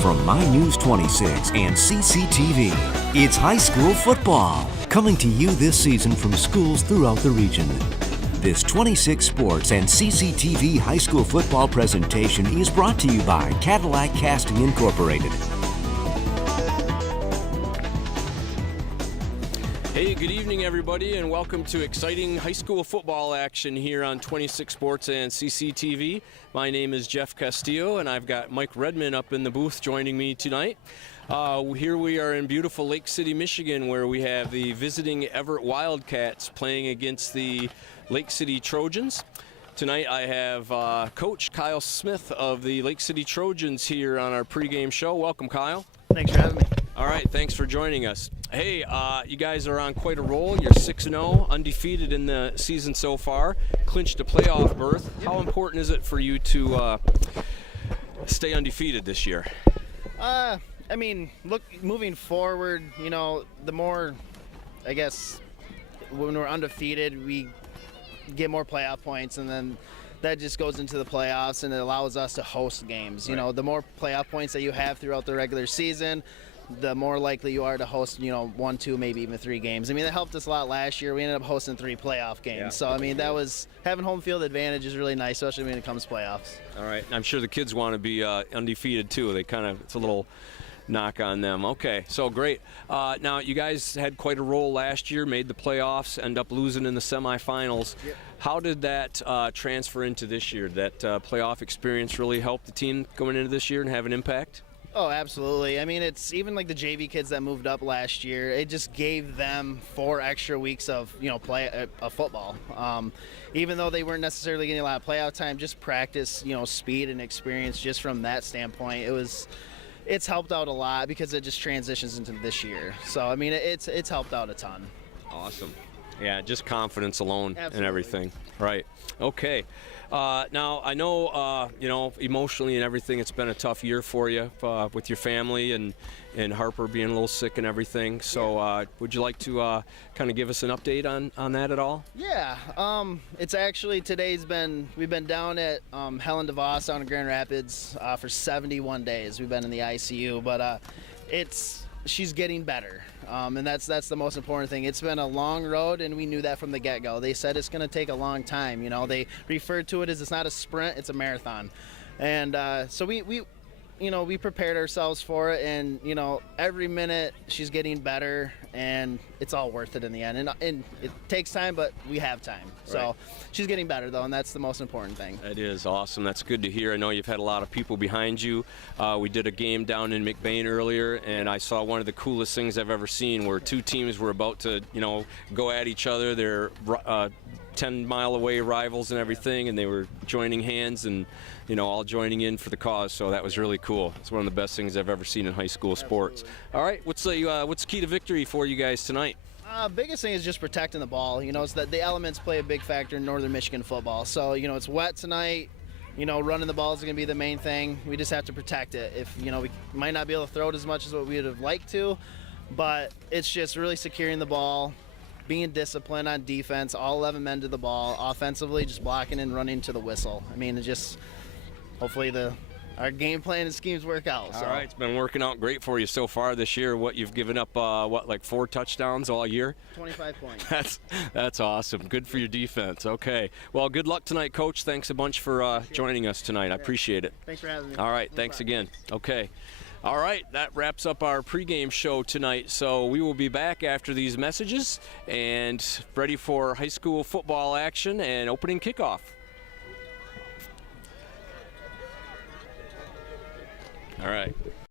From My News 26 and CCTV, it's high school football, coming to you this season from schools throughout the region. This 26 Sports and CCTV high school football presentation is brought to you by Cadillac Casting Incorporated. Hey, good evening, everybody, and welcome to exciting high school football action here on 26 Sports and CCTV. My name is Jeff Castillo, and I've got Mike Redman up in the booth joining me tonight. Here we are in beautiful Lake City, Michigan, where we have the visiting Evart Wildcats playing against the Lake City Trojans. Tonight I have Coach Kyle Smith of the Lake City Trojans here on our pregame show. Welcome, Kyle. Thanks for having me. All right, thanks for joining us. Hey, you guys are on quite a roll. You're 6-0, undefeated in the season so far, clinched a playoff berth. How important is it for you to stay undefeated this year? Moving forward, the more, I guess, when we're undefeated, we get more playoff points, and then that just goes into the playoffs, and it allows us to host games. Right. The more playoff points that you have throughout the regular season, the more likely you are to host, 1, 2, maybe even 3 games. That helped us a lot last year. We ended up hosting 3 playoff games. Yeah. So, that was, having home field advantage is really nice, especially when it comes to playoffs. All right, I'm sure the kids want to be undefeated too. It's a little knock on them. Okay, so great. Now, you guys had quite a roll last year, made the playoffs, end up losing in the semifinals. Yep. How did that transfer into this year? That playoff experience really help the team going into this year and have an impact? Oh, absolutely. It's even like the JV kids that moved up last year. It just gave them 4 extra weeks of play of football. Even though they weren't necessarily getting a lot of playoff time, just practice, speed and experience. Just from that standpoint, it's helped out a lot because it just transitions into this year. So it's helped out a ton. Awesome. Yeah, just confidence alone. Absolutely. And everything. Right. Okay. Now, I know, emotionally and everything, it's been a tough year for you with your family and Harper being a little sick and everything. So would you like to kind of give us an update on that at all? Yeah. It's actually, we've been down at Helen DeVos down in Grand Rapids for 71 days. We've been in the ICU, but she's getting better. And that's the most important thing. It's been a long road, and we knew that from the get-go. They said it's going to take a long time. They referred to it as it's not a sprint, it's a marathon. And so we prepared ourselves for it, and every minute she's getting better, and it's all worth it in the end. And it takes time, but we have time. So Right. She's getting better, though, and that's the most important thing. That is awesome. That's good to hear. I know you've had a lot of people behind you. We did a game down in McBain earlier, and I saw one of the coolest things I've ever seen, where 2 teams were about to, go at each other. They're 10-mile-away rivals and everything, and they were joining hands and, all joining in for the cause. So that was really cool. It's one of the best things I've ever seen in high school sports. All right, what's the key to victory for you guys tonight? Biggest thing is just protecting the ball. It's that the elements play a big factor in Northern Michigan football. So, it's wet tonight. Running the ball is going to be the main thing. We just have to protect it. If, we might not be able to throw it as much as what we would have liked to, but it's just really securing the ball, being disciplined on defense, all 11 men to the ball, offensively just blocking and running to the whistle. Hopefully our game plan and schemes work out. All right, it's been working out great for you so far this year. What you've given up, 4 touchdowns all year? 25 points. That's awesome. Good for your defense. Okay. Well, good luck tonight, Coach. Thanks a bunch for joining us tonight. I appreciate it. Thanks for having me. All right. Thanks again. Okay. All right, that wraps up our pregame show tonight. So we will be back after these messages and ready for high school football action and opening kickoff. All right.